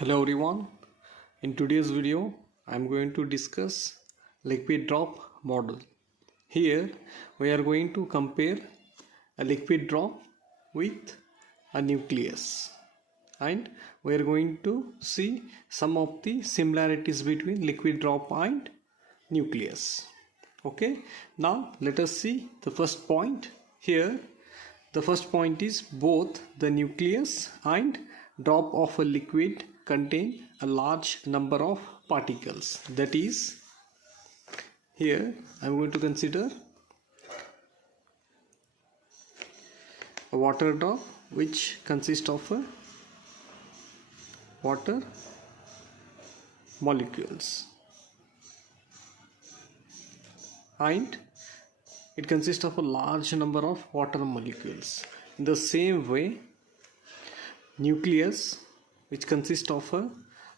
Hello everyone. In today's video, I am going to discuss liquid drop model. Here we are going to compare a liquid drop with a nucleus, and we are going to see some of the similarities between liquid drop and nucleus. Okay, now let us see the first point. Here the first point is both the nucleus and drop of a liquid contain a large number of particles. That is, here I am going to consider a water drop which consists of a water molecules, and it consists of a large number of water molecules. In the same way, nucleus, which consists of a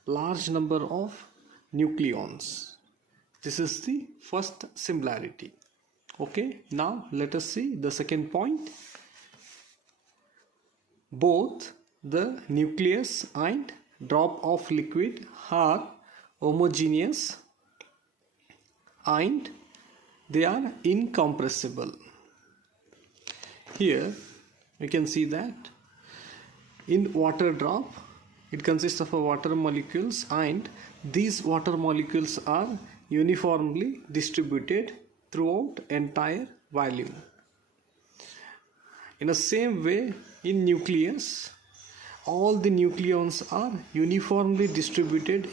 large number of nucleons. This is the first similarity. Okay, now let us see the second point. Both the nucleus and drop of liquid are homogeneous and they are incompressible. Here we can see that in water drop, it consists of water molecules, and these water molecules are uniformly distributed throughout entire volume. In the same way, in nucleus, all the nucleons are uniformly distributed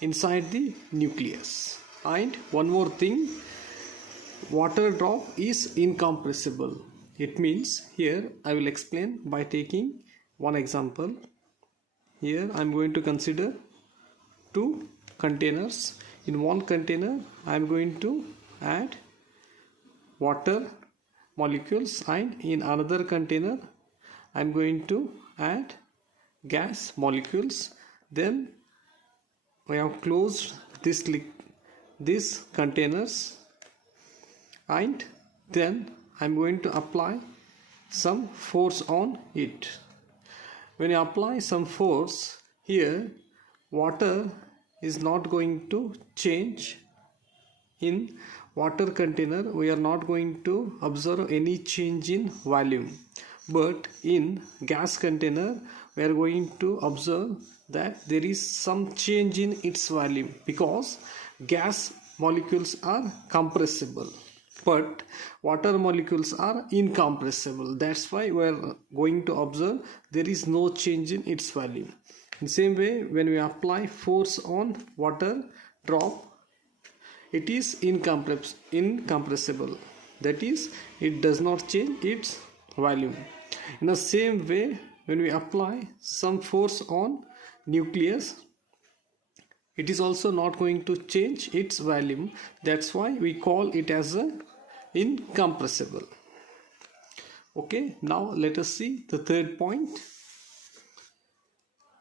inside the nucleus. And one more thing, water drop is incompressible. It means, here I will explain by taking one example. Here I am going to consider two containers. In one container I am going to add water molecules, and in another container I am going to add gas molecules. Then we have closed these containers, and then I am going to apply some force on it. When you apply some force, here water is not going to change. In water container we are not going to observe any change in volume, but in gas container we are going to observe that there is some change in its volume, because gas molecules are compressible but water molecules are incompressible. That's why we are going to observe there is no change in its volume. In the same way, when we apply force on water drop, it is incompressible. That is, it does not change its volume. In the same way, when we apply some force on nucleus, it is also not going to change its volume. That's why we call it as a incompressible. Okay, now let us see the third point.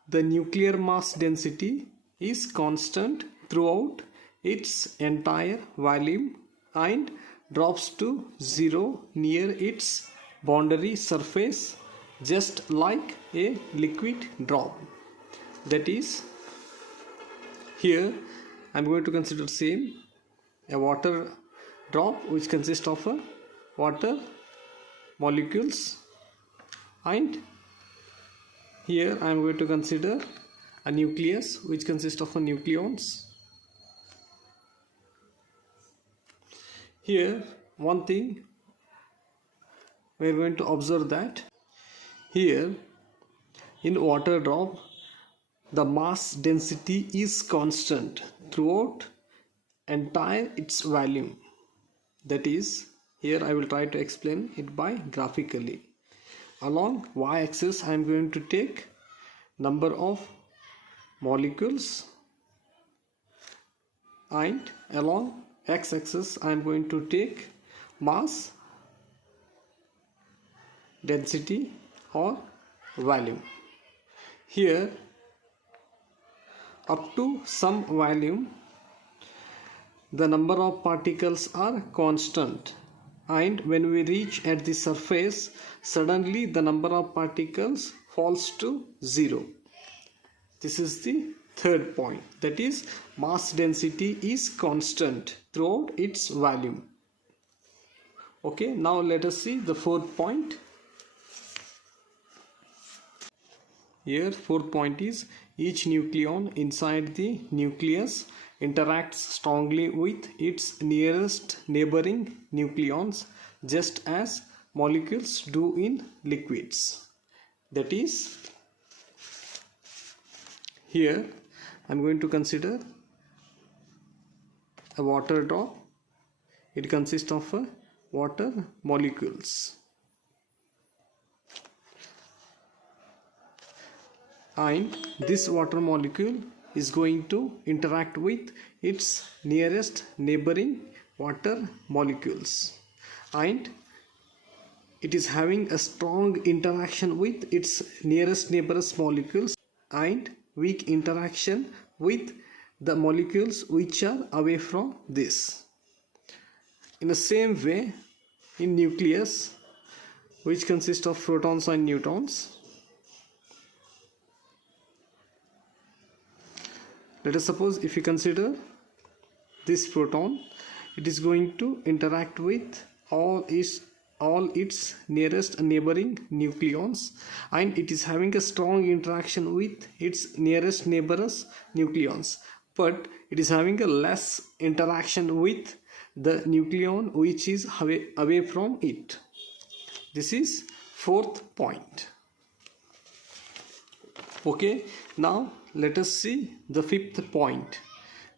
The nuclear mass density is constant throughout its entire volume and drops to zero near its boundary surface, just like a liquid drop. That is, here I am going to consider same a water drop which consists of water molecules, and here I am going to consider a nucleus which consists of nucleons. Here one thing we are going to observe, that here in water drop the mass density is constant throughout entire its volume. That is, here I will try to explain it by graphically. Along y-axis I am going to take number of molecules, and along x-axis I am going to take mass density or volume. Here up to some volume the number of particles are constant, and when we reach at the surface, suddenly the number of particles falls to zero. This is the third point, that is mass density is constant throughout its volume. Okay, now let us see the fourth point. Here fourth point is each nucleon inside the nucleus interacts strongly with its nearest neighboring nucleons, just as molecules do in liquids. That is, here I am going to consider a water drop. It consists of water molecules, and this water molecule is going to interact with its nearest neighboring water molecules, and it is having a strong interaction with its nearest neighbors molecules and weak interaction with the molecules which are away from this. In the same way, in nucleus, which consists of protons and neutrons, let us suppose if you consider this proton, it is going to interact with all its nearest neighboring nucleons, and it is having a strong interaction with its nearest neighbors nucleons, but it is having a less interaction with the nucleon which is away from it. This is fourth point. Okay, now let us see the fifth point,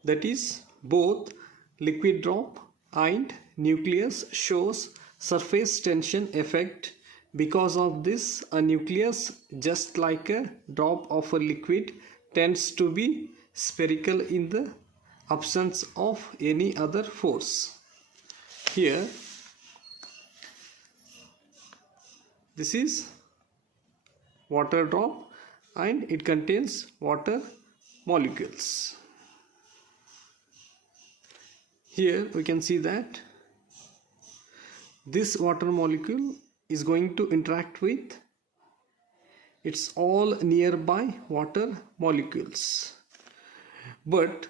that is both liquid drop and nucleus shows surface tension effect. Because of this, a nucleus, just like a drop of a liquid, tends to be spherical in the absence of any other force. Here this is water drop and it contains water molecules. Here we can see that this water molecule is going to interact with its all nearby water molecules, but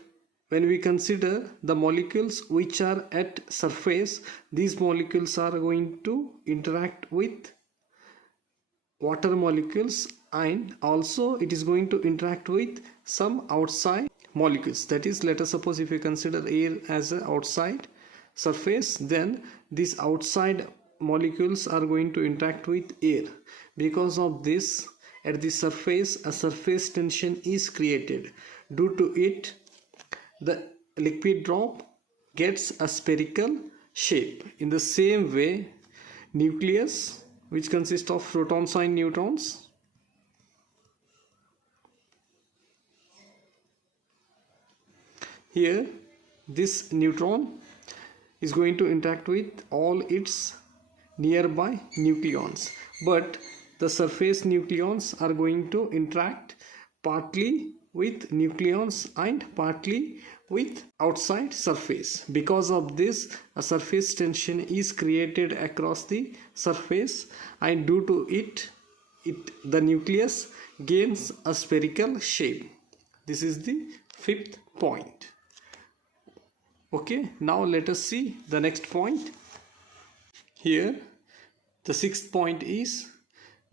when we consider the molecules which are at surface, these molecules are going to interact with water molecules, and also it is going to interact with some outside molecules. That is, let us suppose if we consider air as an outside surface, then these outside molecules are going to interact with air. Because of this, at the surface a surface tension is created. Due to it, the liquid drop gets a spherical shape. In the same way, nucleus, which consists of protons and neutrons, here this neutron is going to interact with all its nearby nucleons, but the surface nucleons are going to interact partly with nucleons and partly with outside surface. Because of this, a surface tension is created across the surface, and due to it the nucleus gains a spherical shape. This is the fifth point. Okay, now let us see the next point. Here the sixth point is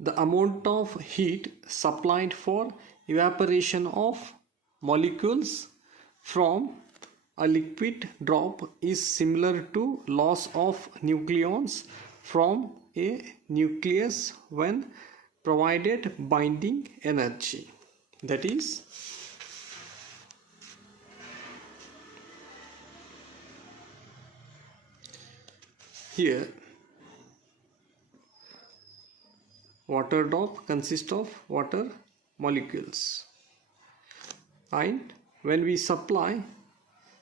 the amount of heat supplied for evaporation of molecules from a liquid drop is similar to loss of nucleons from a nucleus when provided binding energy. That is, here water drop consists of water molecules, and when we supply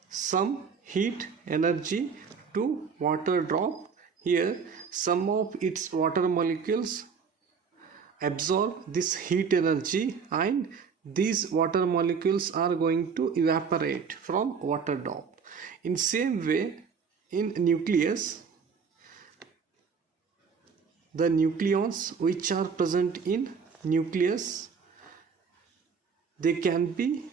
some heat energy to water drop, here some of its water molecules absorb this heat energy, and these water molecules are going to evaporate from water drop. In same way, in nucleus, the nucleons which are present in nucleus they can be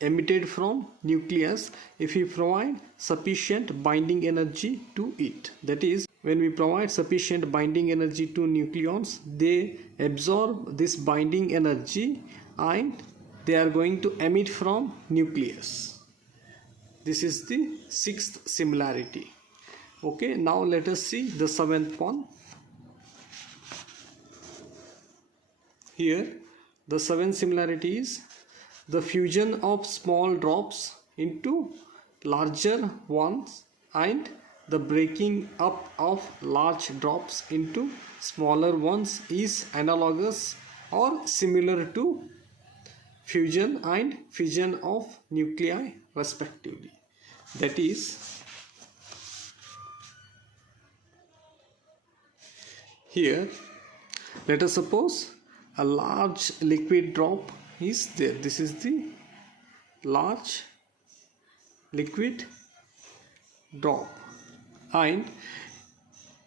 emitted from nucleus if we provide sufficient binding energy to it. That is, when we provide sufficient binding energy to nucleons, they absorb this binding energy and they are going to emit from nucleus. This is the sixth similarity. Okay, now let us see the seventh one. Here the seventh similarity is the fusion of small drops into larger ones and the breaking up of large drops into smaller ones is analogous or similar to fusion and fission of nuclei respectively. That is, here let us suppose a large liquid drop is there. This is the large liquid drop, and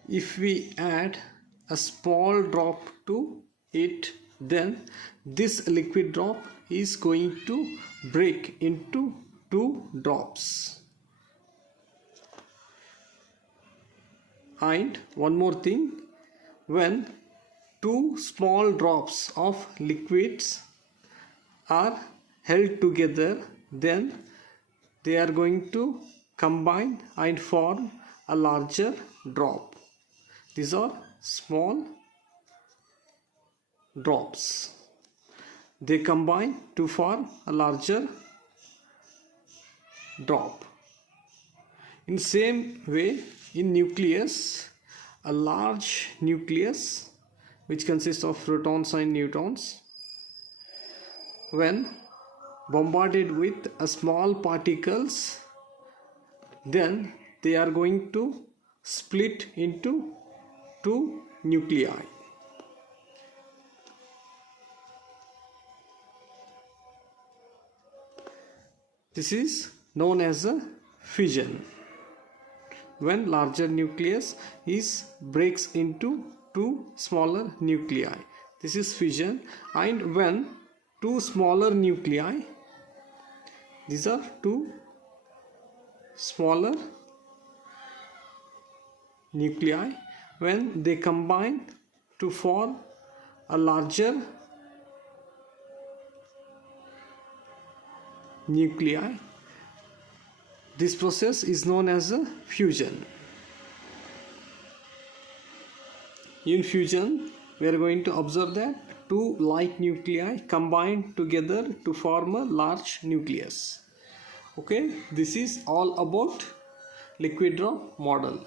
if we add a small drop to it, then this liquid drop is going to break into two drops. And one more thing, when two small drops of liquids are held together, then they are going to combine and form a larger drop. These are small drops. They combine to form a larger drop. In same way, in nucleus, a large nucleus which consists of protons and neutrons, when bombarded with a small particles, then they are going to split into two nuclei. This is known as a fission. When larger nucleus breaks into two smaller nuclei, this is fission. And when two smaller nuclei, these are two smaller nuclei, when they combine to form a larger nuclei, this process is known as a fusion. In fusion, we are going to observe that two like nuclei combine together to form a large nucleus. Okay, this is all about liquid drop model.